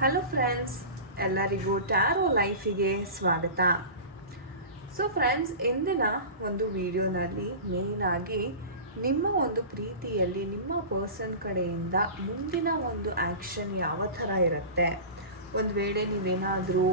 Hello friends, ಎಲ್ಲರಿಗೂ taro ಲೈಫಿಗೆ ಸ್ವಾಗತ. So friends, ಇಂದಿನ ಒಂದು ವಿಡಿಯೋನಲ್ಲಿ ಮೇಯ್ನಾಗಿ ನಿಮ್ಮ ಒಂದು ಪ್ರೀತಿಯಲ್ಲಿ ನಿಮ್ಮ ಪರ್ಸನ್ ಕಡೆಯಿಂದ ಮುಂದಿನ ಒಂದು ಆ್ಯಕ್ಷನ್ ಯಾವ ಥರ ಇರುತ್ತೆ. ಒಂದು ವೇಳೆ ನೀವೇನಾದರೂ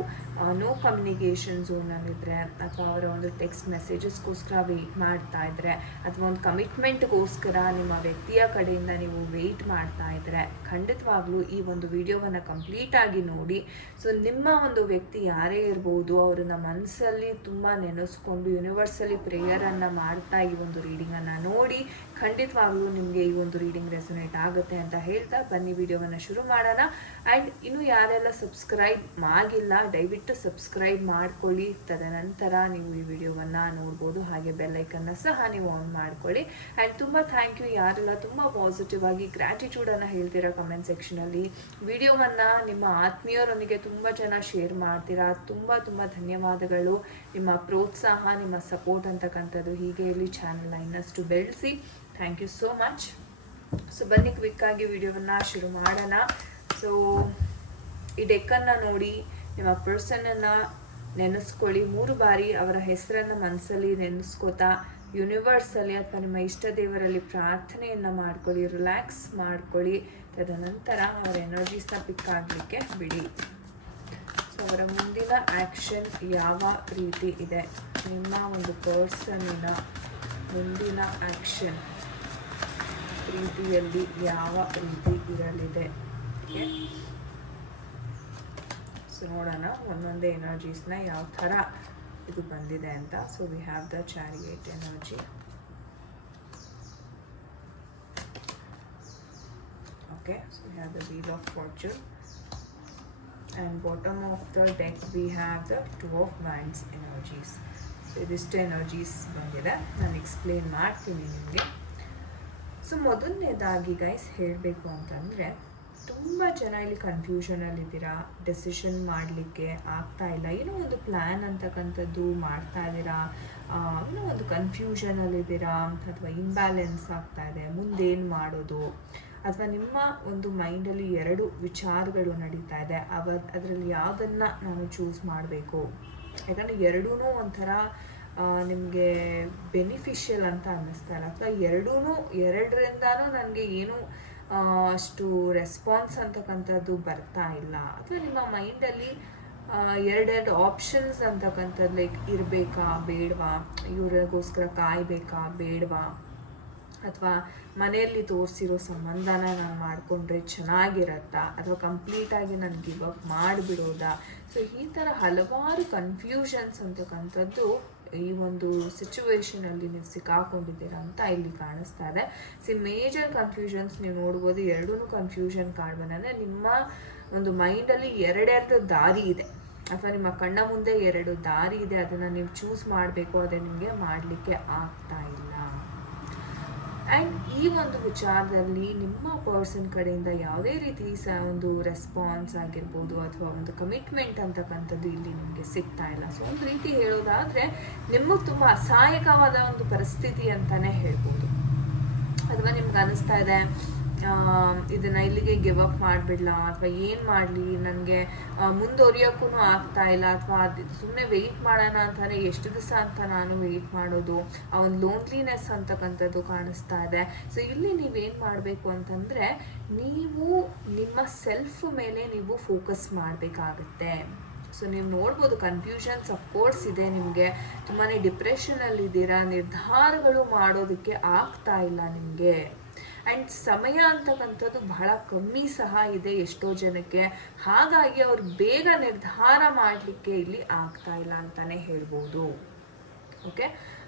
ನೋ ಕಮ್ಯುನಿಕೇಷನ್ ಝೋನಲ್ಲಿದ್ದರೆ, ಅಥವಾ ಅವರ ಒಂದು ಟೆಕ್ಸ್ಟ್ ಮೆಸೇಜಸ್ಗೋಸ್ಕರ ವೆಯ್ಟ್ ಮಾಡ್ತಾ ಇದ್ದರೆ, ಅಥವಾ ಒಂದು ಕಮಿಟ್ಮೆಂಟ್ಗೋಸ್ಕರ ನಿಮ್ಮ ವ್ಯಕ್ತಿಯ ಕಡೆಯಿಂದ ನೀವು ವೆಯ್ಟ್ ಮಾಡ್ತಾ ಇದ್ದರೆ, ಖಂಡಿತವಾಗ್ಲೂ ಈ ಒಂದು ವಿಡಿಯೋವನ್ನು ಕಂಪ್ಲೀಟಾಗಿ ನೋಡಿ. ಸೊ ನಿಮ್ಮ ಒಂದು ವ್ಯಕ್ತಿ ಯಾರೇ ಇರ್ಬೋದು, ಅವ್ರನ್ನ ಮನಸ್ಸಲ್ಲಿ ತುಂಬ ನೆನೆಸ್ಕೊಂಡು ಯೂನಿವರ್ಸಲ್ಲಿ ಪ್ರೇಯರನ್ನು ಮಾಡ್ತಾ ಈ ಒಂದು ರೀಡಿಂಗನ್ನು ನೋಡಿ. ಖಂಡಿತವಾಗ್ಲೂ ನಿಮಗೆ ಈ ಒಂದು ರೀಡಿಂಗ್ ರೆಸೊನೇಟ್ ಆಗುತ್ತೆ ಅಂತ ಹೇಳ್ತಾ ಬನ್ನಿ ವಿಡಿಯೋವನ್ನು ಶುರು ಮಾಡೋಣ. ಆ್ಯಂಡ್ ಇನ್ನು ಯಾರೆಲ್ಲ ಸಬ್ಸ್ಕ್ರೈಬ್ ಆಗಿಲ್ಲ, ದಯವಿಟ್ಟು ಸಬ್ಸ್ಕ್ರೈಬ್ ಮಾಡ್ಕೊಳ್ಳಿ. ತದನಂತರ ನೀವು ಈ ವಿಡಿಯೋವನ್ನು ನೋಡ್ಬೋದು. ಹಾಗೆ ಬೆಲ್ಲೈಕನ್ನು ಸಹ ನೀವು ಆನ್ ಮಾಡ್ಕೊಳ್ಳಿ. ಆ್ಯಂಡ್ ತುಂಬ ಥ್ಯಾಂಕ್ ಯು ಯಾರೆಲ್ಲ ತುಂಬ ಪಾಸಿಟಿವ್ ಆಗಿ ಗ್ರ್ಯಾಟಿಟ್ಯೂಡನ್ನು ಹೇಳ್ತೀರಾ ಕಮೆಂಟ್ ಸೆಕ್ಷನಲ್ಲಿ. ವಿಡಿಯೋವನ್ನು ನಿಮ್ಮ ಆತ್ಮೀಯರೊಂದಿಗೆ ತುಂಬ ಜನ ಶೇರ್ ಮಾಡ್ತೀರಾ. ತುಂಬ ತುಂಬ ಧನ್ಯವಾದಗಳು. ನಿಮ್ಮ ಪ್ರೋತ್ಸಾಹ, ನಿಮ್ಮ ಸಪೋರ್ಟ್ ಅಂತಕ್ಕಂಥದ್ದು ಹೀಗೆ ಇಲ್ಲಿ ಚಾನಲ್ನ ಇನ್ನಷ್ಟು ಬೆಳೆಸಿ. Thank you so much. So ಬನ್ನಿ ಕ್ವಿಕ್ಕಾಗಿ ವಿಡಿಯೋವನ್ನು ಶುರು ಮಾಡೋಣ. ಸೊ ಈ ಡೆಕ್ಕನ್ನು ನೋಡಿ, ನಿಮ್ಮ ಪರ್ಸನನ್ನು ನೆನೆಸ್ಕೊಳ್ಳಿ. 3 ಬಾರಿ ಅವರ ಹೆಸರನ್ನು ಮನಸ್ಸಲ್ಲಿ ನೆನೆಸ್ಕೋತಾ ಯೂನಿವರ್ಸಲ್ಲಿ ಅಥವಾ ನಿಮ್ಮ ಇಷ್ಟ ದೇವರಲ್ಲಿ ಪ್ರಾರ್ಥನೆಯನ್ನು ಮಾಡ್ಕೊಳ್ಳಿ, ರಿಲ್ಯಾಕ್ಸ್ ಮಾಡ್ಕೊಳ್ಳಿ. ತದನಂತರ ಅವರ ಎನರ್ಜೀಸ್ನ ಪಿಕ್ ಆಗಲಿಕ್ಕೆ ಬಿಡಿ. ಸೊ ಅವರ ಮುಂದಿನ ಆ್ಯಕ್ಷನ್ ಯಾವ ರೀತಿ ಇದೆ, ನಿಮ್ಮ ಒಂದು ಪರ್ಸನ್ನಿನ ಮುಂದಿನ ಆ್ಯಕ್ಷನ್ ಪ್ರೀತಿಯಲ್ಲಿ ಯಾವ ರೀತಿ ಇರಲಿದೆ. ಸೊ ನೋಡೋಣ ಒಂದೊಂದೇ ಎನರ್ಜೀಸ್ನ ಯಾವ ಥರ ಇದು ಬಂದಿದೆ ಅಂತ. So we have the chariot energy. Okay, so we have the wheel of fortune. And bottom of the deck we have the 2 of wands energies. So ಇದಿಷ್ಟು ಎನರ್ಜೀಸ್ ಬಂದಿದೆ, ನಾನು ಎಕ್ಸ್ಪ್ಲೇನ್ ಮಾಡ್ತೀನಿ ನಿಮಗೆ. ಸೊ ಮೊದಲನೇದಾಗಿ ಗೈಸ್ ಹೇಳಬೇಕು ಅಂತಂದರೆ, ತುಂಬ ಜನ ಇಲ್ಲಿ ಕನ್ಫ್ಯೂಷನಲ್ಲಿದ್ದೀರಾ, ಡೆಸಿಷನ್ ಮಾಡಲಿಕ್ಕೆ ಆಗ್ತಾ ಇಲ್ಲ. ಏನೋ ಒಂದು ಪ್ಲ್ಯಾನ್ ಅಂತಕ್ಕಂಥದ್ದು ಮಾಡ್ತಾ ಇದ್ದೀರಾ, ಏನೋ ಒಂದು ಕನ್ಫ್ಯೂಷನಲ್ಲಿದ್ದೀರಾ, ಅಥವಾ ಇಂಬ್ಯಾಲೆನ್ಸ್ ಆಗ್ತಾ ಇದೆ, ಮುಂದೇನು ಮಾಡೋದು, ಅಥವಾ ನಿಮ್ಮ ಒಂದು ಮೈಂಡಲ್ಲಿ 2 ವಿಚಾರಗಳು ನಡೀತಾ ಇದೆ. ಅದರಲ್ಲಿ ಯಾವುದನ್ನು ನಾನು ಚೂಸ್ ಮಾಡಬೇಕು. ಯಾಕಂದರೆ ಎರಡೂ ಒಂಥರ ನಿಮಗೆ ಬೆನಿಫಿಷಿಯಲ್ ಅಂತ ಅನ್ನಿಸ್ತಾ ಇಲ್ಲ, ಅಥವಾ ಎರಡರಿಂದನೂ ನನಗೆ ಏನು ಅಷ್ಟು ರೆಸ್ಪಾನ್ಸ್ ಅಂತಕ್ಕಂಥದ್ದು ಬರ್ತಾ ಇಲ್ಲ. ಅಥವಾ ನಿಮ್ಮ ಮೈಂಡಲ್ಲಿ 2 ಆಪ್ಷನ್ಸ್ ಅಂತಕ್ಕಂಥದ್ದು ಲೈಕ್ ಇರಬೇಕಾ ಬೇಡವಾ, ಇವ್ರಿಗೋಸ್ಕರ ಕಾಯಬೇಕಾ ಬೇಡವಾ, ಅಥವಾ ಮನೆಯಲ್ಲಿ ತೋರಿಸಿರೋ ಸಂಬಂಧನ ನಾನು ಮಾಡಿಕೊಂಡ್ರೆ ಚೆನ್ನಾಗಿರತ್ತಾ, ಅಥವಾ ಕಂಪ್ಲೀಟಾಗಿ ನಾನು ಗಿವ್ ಅಪ್ ಮಾಡಿಬಿಡೋದಾ. ಸೊ ಈ ಥರ ಹಲವಾರು ಕನ್ಫ್ಯೂಷನ್ಸ್ ಅಂತಕ್ಕಂಥದ್ದು ಈ ಒಂದು ಸಿಚುವೇಶನಲ್ಲಿ ನೀವು ಸಿಕ್ಕಾಕೊಂಡಿದ್ದೀರಾ ಅಂತ ಇಲ್ಲಿ ಕಾಣಿಸ್ತಾ ಇದೆ. ಮೇಜರ್ ಕನ್ಫ್ಯೂಷನ್ಸ್ ನೀವು ನೋಡ್ಬೋದು. 2 ಕನ್ಫ್ಯೂಷನ್ ಕಾಡ್ಬಂದರೆ ನಿಮ್ಮ ಒಂದು ಮೈಂಡಲ್ಲಿ 2 ದಾರಿ ಇದೆ, ಅಥವಾ ನಿಮ್ಮ ಕಣ್ಣ ಮುಂದೆ 2 ದಾರಿ ಇದೆ. ಅದನ್ನು ನೀವು ಚೂಸ್ ಮಾಡಬೇಕು, ಅದೇ ನಿಮಗೆ ಮಾಡಲಿಕ್ಕೆ ಆಗ್ತಾ ಇಲ್ಲ. ಆ್ಯಂಡ್ ಈ ಒಂದು ವಿಚಾರದಲ್ಲಿ ನಿಮ್ಮ ಪರ್ಸನ್ ಕಡೆಯಿಂದ ಯಾವುದೇ ರೀತಿ ಒಂದು ರೆಸ್ಪಾನ್ಸ್ ಆಗಿರ್ಬೋದು, ಅಥವಾ ಒಂದು ಕಮಿಟ್ಮೆಂಟ್ ಅಂತಕ್ಕಂಥದ್ದು ಇಲ್ಲಿ ನಿಮಗೆ ಸಿಗ್ತಾ ಇಲ್ಲ. ಸೊ ಒಂದು ರೀತಿ ಹೇಳೋದಾದರೆ ನಿಮಗೆ ತುಂಬ ಅಸಹಾಯಕವಾದ ಒಂದು ಪರಿಸ್ಥಿತಿ ಅಂತಲೇ ಹೇಳ್ಬೋದು. ಅಥವಾ ನಿಮ್ಗೆ ಅನ್ನಿಸ್ತಾ ಇದೆ ಇದನ್ನು ಇಲ್ಲಿಗೆ ಗಿವ್ ಅಪ್ ಮಾಡಿಬಿಡ್ಲಾ, ಅಥವಾ ಏನು ಮಾಡಲಿ, ನನಗೆ ಮುಂದುವರಿಯೋಕ್ಕೂ ಆಗ್ತಾ ಇಲ್ಲ, ಅಥವಾ ಅದು ಸುಮ್ಮನೆ ವೆಯ್ಟ್ ಮಾಡೋಣ ಅಂತಾನೆ ಎಷ್ಟು ದಿವಸ ಅಂತ ನಾನು ವೆಯ್ಟ್ ಮಾಡೋದು, ಆ ಒಂದು ಲೋನ್ಲಿನೆಸ್ ಅಂತಕ್ಕಂಥದ್ದು ಕಾಣಿಸ್ತಾ ಇದೆ. ಸೊ ಇಲ್ಲಿ ನೀವೇನು ಮಾಡಬೇಕು ಅಂತಂದರೆ, ನೀವು ನಿಮ್ಮ ಸೆಲ್ಫ್ ಮೇಲೆ ನೀವು ಫೋಕಸ್ ಮಾಡಬೇಕಾಗತ್ತೆ. ಸೊ ನೀವು ನೋಡ್ಬೋದು ಕನ್ಫ್ಯೂಷನ್ಸ್ ಅಫ್ಕೋರ್ಸ್ ಇದೆ, ನಿಮಗೆ ತುಂಬಾ ಡಿಪ್ರೆಷನಲ್ಲಿದ್ದೀರಾ, ನಿರ್ಧಾರಗಳು ಮಾಡೋದಕ್ಕೆ ಆಗ್ತಾ ಇಲ್ಲ ನಿಮಗೆ. ಆ್ಯಂಡ್ ಸಮಯ ಅಂತಕ್ಕಂಥದ್ದು ಬಹಳ ಕಮ್ಮಿ ಸಹ ಇದೆ ಎಷ್ಟೋ ಜನಕ್ಕೆ. ಹಾಗಾಗಿ ಅವ್ರು ಬೇಗ ನಿರ್ಧಾರ ಮಾಡಲಿಕ್ಕೆ ಇಲ್ಲಿ ಆಗ್ತಾ ಇಲ್ಲ ಅಂತಲೇ ಹೇಳ್ಬೋದು. ಓಕೆ,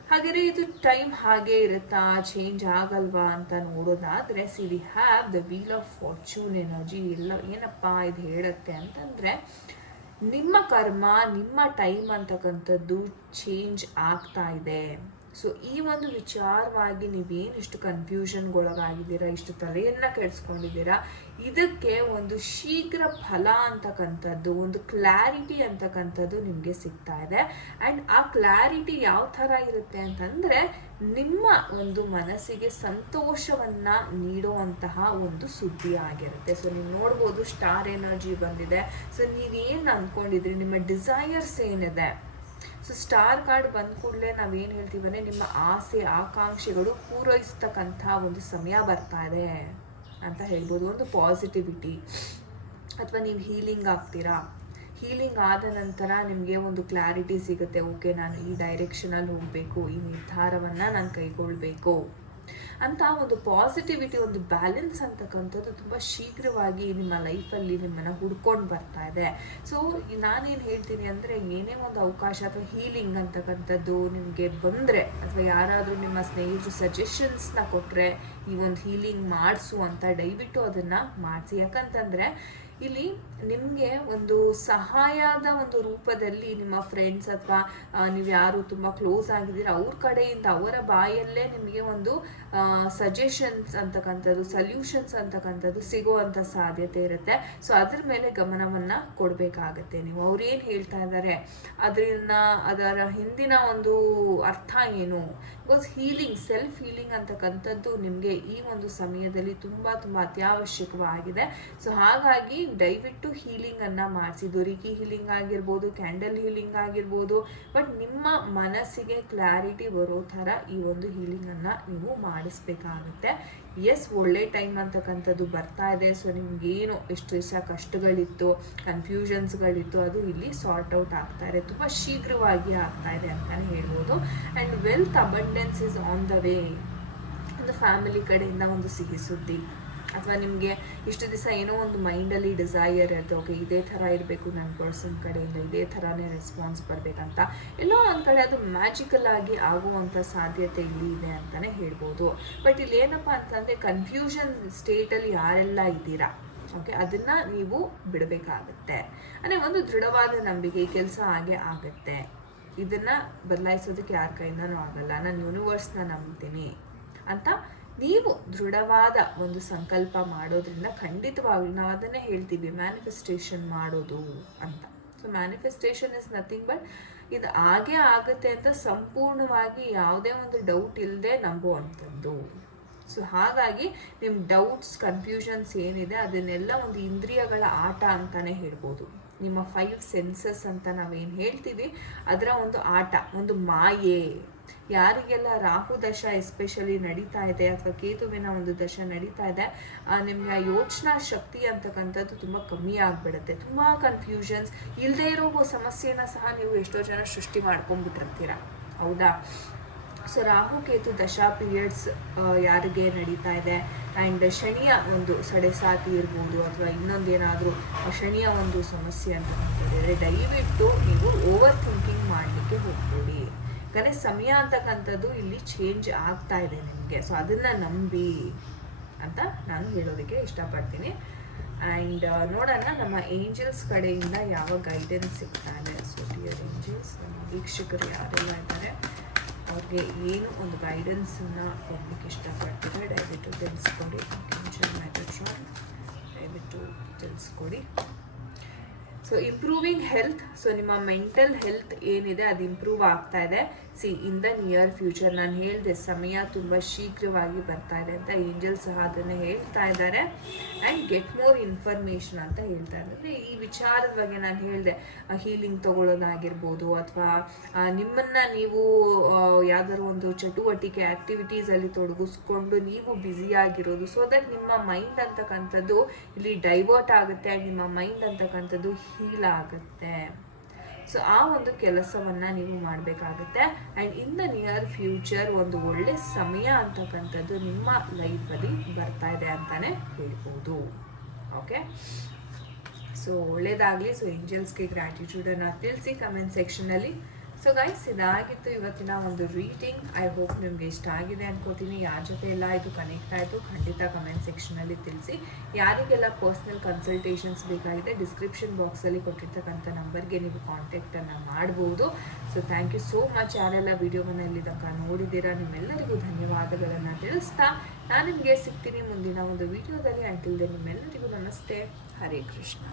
ಹಾಗೆಯೇ ಇದು ಟೈಮ್ ಹಾಗೆ ಇರುತ್ತಾ, ಚೇಂಜ್ ಆಗಲ್ವಾ ಅಂತ ನೋಡೋದಾದರೆ, we have the wheel of fortune energy. ಏನಪ್ಪ ಇದು ಹೇಳುತ್ತೆ ಅಂತಂದರೆ, ನಿಮ್ಮ ಕರ್ಮ, ನಿಮ್ಮ ಟೈಮ್ ಅಂತಕ್ಕಂಥದ್ದು ಚೇಂಜ್ ಆಗ್ತಾ ಇದೆ. ಸೊ ಈ ಒಂದು ವಿಚಾರವಾಗಿ ನೀವೇನು ಇಷ್ಟು ಕನ್ಫ್ಯೂಷನ್ಗೊಳಗಾಗಿದ್ದೀರಾ, ಇಷ್ಟು ತಲೆಯನ್ನು ಕೆಡಿಸ್ಕೊಂಡಿದ್ದೀರಾ, ಇದಕ್ಕೆ ಒಂದು ಶೀಘ್ರ ಫಲ ಅಂತಕ್ಕಂಥದ್ದು, ಒಂದು ಕ್ಲಾರಿಟಿ ಅಂತಕ್ಕಂಥದ್ದು ನಿಮಗೆ ಸಿಗ್ತಾ ಇದೆ. ಆ್ಯಂಡ್ ಆ ಕ್ಲಾರಿಟಿ ಯಾವ ಥರ ಇರುತ್ತೆ ಅಂತಂದರೆ, ನಿಮ್ಮ ಒಂದು ಮನಸ್ಸಿಗೆ ಸಂತೋಷವನ್ನು ನೀಡುವಂತಹ ಒಂದು ಸುದ್ದಿ ಆಗಿರುತ್ತೆ. ಸೊ ನೀವು ನೋಡ್ಬೋದು ಸ್ಟಾರ್ ಎನರ್ಜಿ ಬಂದಿದೆ. ಸೊ ನೀವೇನು ಅಂದ್ಕೊಂಡಿದ್ರಿ, ನಿಮ್ಮ ಡಿಸೈರ್ಸ್ ಏನಿದೆ, ಸೊ ಸ್ಟಾರ್ ಕಾರ್ಡ್ ಬಂದ ಕೂಡಲೇ ನಾವೇನು ಹೇಳ್ತೀವಂದರೆ ನಿಮ್ಮ ಆಸೆ ಆಕಾಂಕ್ಷೆಗಳು ಪೂರೈಸ್ತಕ್ಕಂಥ ಒಂದು ಸಮಯ ಬರ್ತಾ ಇದೆ ಅಂತ ಹೇಳ್ಬೋದು. ಒಂದು ಪಾಸಿಟಿವಿಟಿ, ಅಥವಾ ನೀವು ಹೀಲಿಂಗ್ ಆಗ್ತೀರಾ. ಹೀಲಿಂಗ್ ಆದ ನಂತರ ನಿಮಗೆ ಒಂದು ಕ್ಲಾರಿಟಿ ಸಿಗುತ್ತೆ. ಓಕೆ, ನಾನು ಈ ಡೈರೆಕ್ಷನಲ್ಲಿ ಹೋಗಬೇಕು, ಈ ನಿರ್ಧಾರವನ್ನು ನಾನು ಕೈಗೊಳ್ಳಬೇಕು ಅಂತ ಒಂದು ಪಾಸಿಟಿವಿಟಿ, ಒಂದು ಬ್ಯಾಲೆನ್ಸ್ ಅಂತಕ್ಕಂಥದ್ದು ತುಂಬ ಶೀಘ್ರವಾಗಿ ನಿಮ್ಮ ಲೈಫಲ್ಲಿ ನಿಮ್ಮನ್ನು ಹುಡ್ಕೊಂಡು ಬರ್ತಾ ಇದೆ. ಸೊ ನಾನೇನು ಹೇಳ್ತೀನಿ ಅಂದರೆ, ಏನೇ ಒಂದು ಅವಕಾಶ ಅಥವಾ ಹೀಲಿಂಗ್ ಅಂತಕ್ಕಂಥದ್ದು ನಿಮಗೆ ಬಂದರೆ, ಅಥವಾ ಯಾರಾದರೂ ನಿಮ್ಮ ಸ್ನೇಹಿತರು ಸಜೆಷನ್ಸ್ನ ಕೊಟ್ಟರೆ ಈ ಒಂದು ಹೀಲಿಂಗ್ ಮಾಡಿಸು ಅಂತ, ದಯವಿಟ್ಟು ಅದನ್ನು ಮಾಡಿಸಿ. ಯಾಕಂತಂದರೆ ಇಲ್ಲಿ ನಿಮಗೆ ಒಂದು ಸಹಾಯದ ಒಂದು ರೂಪದಲ್ಲಿ ನಿಮ್ಮ ಫ್ರೆಂಡ್ಸ್ ಅಥವಾ ನೀವು ಯಾರು ತುಂಬ ಕ್ಲೋಸ್ ಆಗಿದ್ದೀರ ಅವ್ರ ಕಡೆಯಿಂದ, ಅವರ ಬಾಯಲ್ಲೇ ನಿಮಗೆ ಒಂದು ಸಜೆಷನ್ಸ್ ಅಂತಕ್ಕಂಥದ್ದು, ಸಲ್ಯೂಷನ್ಸ್ ಅಂತಕ್ಕಂಥದ್ದು ಸಿಗುವಂಥ ಸಾಧ್ಯತೆ ಇರುತ್ತೆ. ಸೊ ಅದ್ರ ಮೇಲೆ ಗಮನವನ್ನು ಕೊಡಬೇಕಾಗತ್ತೆ ನೀವು. ಅವ್ರೇನು ಹೇಳ್ತಾ ಇದ್ದಾರೆ, ಅದರ ಹಿಂದಿನ ಒಂದು ಅರ್ಥ ಏನು. ಬಿಕಾಸ್ ಹೀಲಿಂಗ್, ಸೆಲ್ಫ್ ಹೀಲಿಂಗ್ ಅಂತಕ್ಕಂಥದ್ದು ನಿಮಗೆ ಈ ಒಂದು ಸಮಯದಲ್ಲಿ ತುಂಬ ತುಂಬ ಅತ್ಯವಶ್ಯಕವಾಗಿದೆ. ಸೊ ಹಾಗಾಗಿ ದಯವಿಟ್ಟು ಹೀಲಿಂಗನ್ನು ಮಾಡಿಸಿ. ರೇಖಿ ಹೀಲಿಂಗ್ ಆಗಿರ್ಬೋದು, ಕ್ಯಾಂಡಲ್ ಹೀಲಿಂಗ್ ಆಗಿರ್ಬೋದು, ಬಟ್ ನಿಮ್ಮ ಮನಸ್ಸಿಗೆ ಕ್ಲಾರಿಟಿ ಬರೋ ಥರ ಈ ಒಂದು ಹೀಲಿಂಗನ್ನು ನೀವು ಮಾಡಿಸ್ಬೇಕಾಗುತ್ತೆ. ಎಸ್, ಒಳ್ಳೆ ಟೈಮ್ ಅಂತಕ್ಕಂಥದ್ದು ಬರ್ತಾ ಇದೆ. ಸೊ ನಿಮಗೇನು ಎಷ್ಟು ದಿವಸ ಕಷ್ಟಗಳಿತ್ತು, ಕನ್ಫ್ಯೂಷನ್ಸ್ಗಳಿತ್ತು, ಅದು ಇಲ್ಲಿ ಸಾರ್ಟ್ ಔಟ್ ಆಗ್ತಾ ಇದೆ, ತುಂಬ ಶೀಘ್ರವಾಗಿ ಆಗ್ತಾ ಇದೆ ಅಂತಲೇ ಹೇಳ್ಬೋದು. And wealth abundance is on the way. ಒಂದು ಫ್ಯಾಮಿಲಿ ಕಡೆಯಿಂದ ಒಂದು ಸಿಹಿ ಸುದ್ದಿ, ಅಥವಾ ನಿಮಗೆ ಇಷ್ಟು ದಿವಸ ಏನೋ ಒಂದು ಮೈಂಡಲ್ಲಿ ಡಿಸೈರ್ ಇರುತ್ತೆ, ಓಕೆ ಇದೇ ಥರ ಇರಬೇಕು ನನ್ನ ಪರ್ಸನ್ ಕಡೆಯಿಂದ, ಇದೇ ಥರನೇ ರೆಸ್ಪಾನ್ಸ್ ಬರಬೇಕಂತ, ಎಲ್ಲೋ ಒಂದು ಕಡೆ ಅದು ಮ್ಯಾಜಿಕಲ್ ಆಗಿ ಆಗುವಂಥ ಸಾಧ್ಯತೆ ಇಲ್ಲಿ ಇದೆ ಅಂತಲೇ ಹೇಳ್ಬೋದು. ಬಟ್ ಇಲ್ಲಿ ಏನಪ್ಪ ಅಂತಂದರೆ, ಕನ್ಫ್ಯೂಷನ್ ಸ್ಟೇಟಲ್ಲಿ ಯಾರೆಲ್ಲ ಇದ್ದೀರಾ, ಓಕೆ ಅದನ್ನು ನೀವು ಬಿಡಬೇಕಾಗತ್ತೆ. ಅಂದರೆ ಒಂದು ದೃಢವಾದ ನಂಬಿಕೆ, ಈ ಕೆಲಸ ಹಾಗೆ ಆಗುತ್ತೆ, ಇದನ್ನು ಬದಲಾಯಿಸೋದಕ್ಕೆ ಯಾರ ಕೈಯಿಂದನೂ ಆಗಲ್ಲ, ನಾನು ಯೂನಿವರ್ಸ್ನ ನಂಬ್ತೀನಿ ಅಂತ ನೀವು ದೃಢವಾದ ಒಂದು ಸಂಕಲ್ಪ ಮಾಡೋದ್ರಿಂದ ಖಂಡಿತವಾಗ್ಲೂ ನಾವು ಅದನ್ನೇ ಹೇಳ್ತೀವಿ, ಮ್ಯಾನಿಫೆಸ್ಟೇಷನ್ ಮಾಡೋದು ಅಂತ. So manifestation is nothing but ಇದು ಹಾಗೇ ಆಗುತ್ತೆ ಅಂತ ಸಂಪೂರ್ಣವಾಗಿ ಯಾವುದೇ ಒಂದು ಡೌಟ್ ಇಲ್ಲದೆ ನಂಬುವಂಥದ್ದು. ಸೊ ಹಾಗಾಗಿ ನಿಮ್ಮ ಡೌಟ್ಸ್, ಕನ್ಫ್ಯೂಷನ್ಸ್ ಏನಿದೆ ಅದನ್ನೆಲ್ಲ ಒಂದು ಇಂದ್ರಿಯಗಳ ಆಟ ಅಂತಲೇ ಹೇಳ್ಬೋದು. ನಿಮ್ಮ 5 ಸೆನ್ಸಸ್ ಅಂತ ನಾವೇನು ಹೇಳ್ತೀವಿ ಅದರ ಒಂದು ಆಟ, ಒಂದು ಮಾಯೆ. ಯಾರಿಗೆಲ್ಲ ರಾಹು ದಶ ಎಸ್ಪೆಷಲಿ ನಡೀತಾ ಇದೆ, ಅಥವಾ ಕೇತುವಿನ ಒಂದು ದಶ ನಡೀತಾ ಇದೆ, ನಿಮ್ಮ ಯೋಚನಾ ಶಕ್ತಿ ಅಂತಕ್ಕಂಥದ್ದು ತುಂಬ ಕಮ್ಮಿ ಆಗಿಬಿಡುತ್ತೆ. ತುಂಬ ಕನ್ಫ್ಯೂಷನ್ಸ್, ಇಲ್ಲದೇ ಇರೋ ಸಮಸ್ಯೆನ ಸಹ ನೀವು ಎಷ್ಟೋ ಜನ ಸೃಷ್ಟಿ ಮಾಡ್ಕೊಂಡ್ಬಿಟ್ಟಿರ್ತೀರ, ಹೌದಾ. ಸೊ ರಾಹು ಕೇತು ದಶಾ ಪೀರಿಯಡ್ಸ್ ಯಾರಿಗೆ ನಡೀತಾ ಇದೆ, ಆ್ಯಂಡ್ ಶನಿಯ ಒಂದು ಸಡೆಸಾತಿ ಇರ್ಬೋದು, ಅಥವಾ ಇನ್ನೊಂದೇನಾದರೂ ಶನಿಯ ಒಂದು ಸಮಸ್ಯೆ ಅಂತ ಹೇಳಿದರೆ, ದಯವಿಟ್ಟು ನೀವು ಓವರ್ ಥಿಂಕಿಂಗ್ ಮಾಡಲಿಕ್ಕೆ ಹೋಗ್ಬೇಡಿ. ಯಾಕಂದರೆ ಸಮಯ ಅಂತಕ್ಕಂಥದ್ದು ಇಲ್ಲಿ ಚೇಂಜ್ ಆಗ್ತಾ ಇದೆ ನಿಮಗೆ. ಸೊ ಅದನ್ನು ನಂಬಿ ಅಂತ ನಾನು ಹೇಳೋದಕ್ಕೆ ಇಷ್ಟಪಡ್ತೀನಿ. ಆ್ಯಂಡ್ ನೋಡೋಣ ನಮ್ಮ ಏಂಜಲ್ಸ್ ಕಡೆಯಿಂದ ಯಾವ ಗೈಡೆನ್ಸ್ ಸಿಗ್ತಾ ಇದೆ. ಸೊ ಡಿಯರ್ ಏಂಜಲ್ಸ್, ನಮ್ಮ ವೀಕ್ಷಕರು ಯಾರೆಲ್ಲ ಇದ್ದಾರೆ ಅವ್ರಿಗೆ ಏನು ಒಂದು ಗೈಡೆನ್ಸನ್ನು ಕೊಡಲಿಕ್ಕೆ ಇಷ್ಟಪಡ್ತಾರೆ, ದಯವಿಟ್ಟು ತಿಳಿಸ್ಕೊಡಿ. ದಯವಿಟ್ಟು ತಿಳಿಸ್ಕೊಡಿ. ಸೊ ಇಂಪ್ರೂವಿಂಗ್ ಹೆಲ್ತ್, ಸೊ ನಿಮ್ಮ ಮೆಂಟಲ್ ಹೆಲ್ತ್ ಏನಿದೆ ಅದು ಇಂಪ್ರೂವ್ ಆಗ್ತಾ ಇದೆ. ಇನ್ ದ ನಿಯರ್ ಫ್ಯೂಚರ್, ನಾನು ಹೇಳಿದೆ ಸಮಯ ತುಂಬ ಶೀಘ್ರವಾಗಿ ಬರ್ತಾ ಇದೆ ಅಂತ, ಏಂಜಲ್ ಸಹ ಅದನ್ನೇ ಹೇಳ್ತಾ ಇದ್ದಾರೆ. ಆ್ಯಂಡ್ ಗೆಟ್ ಮೋರ್ ಇನ್ಫಾರ್ಮೇಷನ್ ಅಂತ ಹೇಳ್ತಾ ಇದ್ದಾರೆ. ಈ ವಿಚಾರದ ಬಗ್ಗೆ ನಾನು ಹೇಳಿದೆ, ಹೀಲಿಂಗ್ ತೊಗೊಳ್ಳೋದಾಗಿರ್ಬೋದು, ಅಥವಾ ನಿಮ್ಮನ್ನು ನೀವು ಯಾವುದಾದ್ರು ಒಂದು ಚಟುವಟಿಕೆ ಆ್ಯಕ್ಟಿವಿಟೀಸಲ್ಲಿ ತೊಡಗಿಸ್ಕೊಂಡು ನೀವು ಬ್ಯುಸಿಯಾಗಿರೋದು, ಸೊ ದಟ್ ನಿಮ್ಮ ಮೈಂಡ್ ಅಂತಕ್ಕಂಥದ್ದು ಇಲ್ಲಿ ಡೈವರ್ಟ್ ಆಗುತ್ತೆ, ಆ್ಯಂಡ್ ನಿಮ್ಮ ಮೈಂಡ್ ಅಂತಕ್ಕಂಥದ್ದು ಹೀಲ್ ಆಗುತ್ತೆ. ಸೊ ಆ ಒಂದು ಕೆಲಸವನ್ನು ನೀವು ಮಾಡಬೇಕಾಗುತ್ತೆ. And in the near future ಒಂದು ಒಳ್ಳೆ ಸಮಯ ಅಂತಕ್ಕಂಥದ್ದು ನಿಮ್ಮ ಲೈಫಲ್ಲಿ ಬರ್ತಾ ಇದೆ ಅಂತಲೇ ಹೇಳ್ಬೋದು. ಓಕೆ, ಸೊ ಒಳ್ಳೆಯದಾಗಲಿ. ಸೊ ಏಂಜಲ್ಸ್ಗೆ ಗ್ರ್ಯಾಟಿಟ್ಯೂಡನ್ನು ತಿಳಿಸಿ ಕಮೆಂಟ್ ಸೆಕ್ಷನಲ್ಲಿ. ಸೊ ಗೈಸ್, ಇದಾಗಿತ್ತು ಇವತ್ತಿನ ಒಂದು ರೀಡಿಂಗ್. ಐ ಹೋಪ್ ನಿಮಗೆ ಇಷ್ಟ ಆಗಿದೆ ಅನ್ಕೋತೀನಿ. ಯಾರ ಜೊತೆ ಎಲ್ಲ ಇದು ಕನೆಕ್ಟ್ ಆಯಿತು ಖಂಡಿತ ಕಮೆಂಟ್ ಸೆಕ್ಷನಲ್ಲಿ ತಿಳಿಸಿ. ಯಾರಿಗೆಲ್ಲ ಪರ್ಸ್ನಲ್ ಕನ್ಸಲ್ಟೇಷನ್ಸ್ ಬೇಕಾಗಿದೆ ಡಿಸ್ಕ್ರಿಪ್ಷನ್ ಬಾಕ್ಸಲ್ಲಿ ಕೊಟ್ಟಿರ್ತಕ್ಕಂಥ ನಂಬರ್ಗೆ ನೀವು ಕಾಂಟ್ಯಾಕ್ಟನ್ನು ಮಾಡ್ಬೋದು. So thank you so much. ಯಾರೆಲ್ಲ ವಿಡಿಯೋವನ್ನು ಇಲ್ಲಿ ತನಕ ನೋಡಿದ್ದೀರಾ ನಿಮ್ಮೆಲ್ಲರಿಗೂ ಧನ್ಯವಾದಗಳನ್ನು ತಿಳಿಸ್ತಾ ನಾನು ನಿಮಗೆ ಸಿಗ್ತೀನಿ ಮುಂದಿನ ಒಂದು ವಿಡಿಯೋದಲ್ಲಿ. ಅಂಟಿಲ್ ದೆನ್ ನಿಮ್ಮೆಲ್ಲರಿಗೂ ನಮಸ್ತೆ. ಹರೇ ಕೃಷ್ಣ.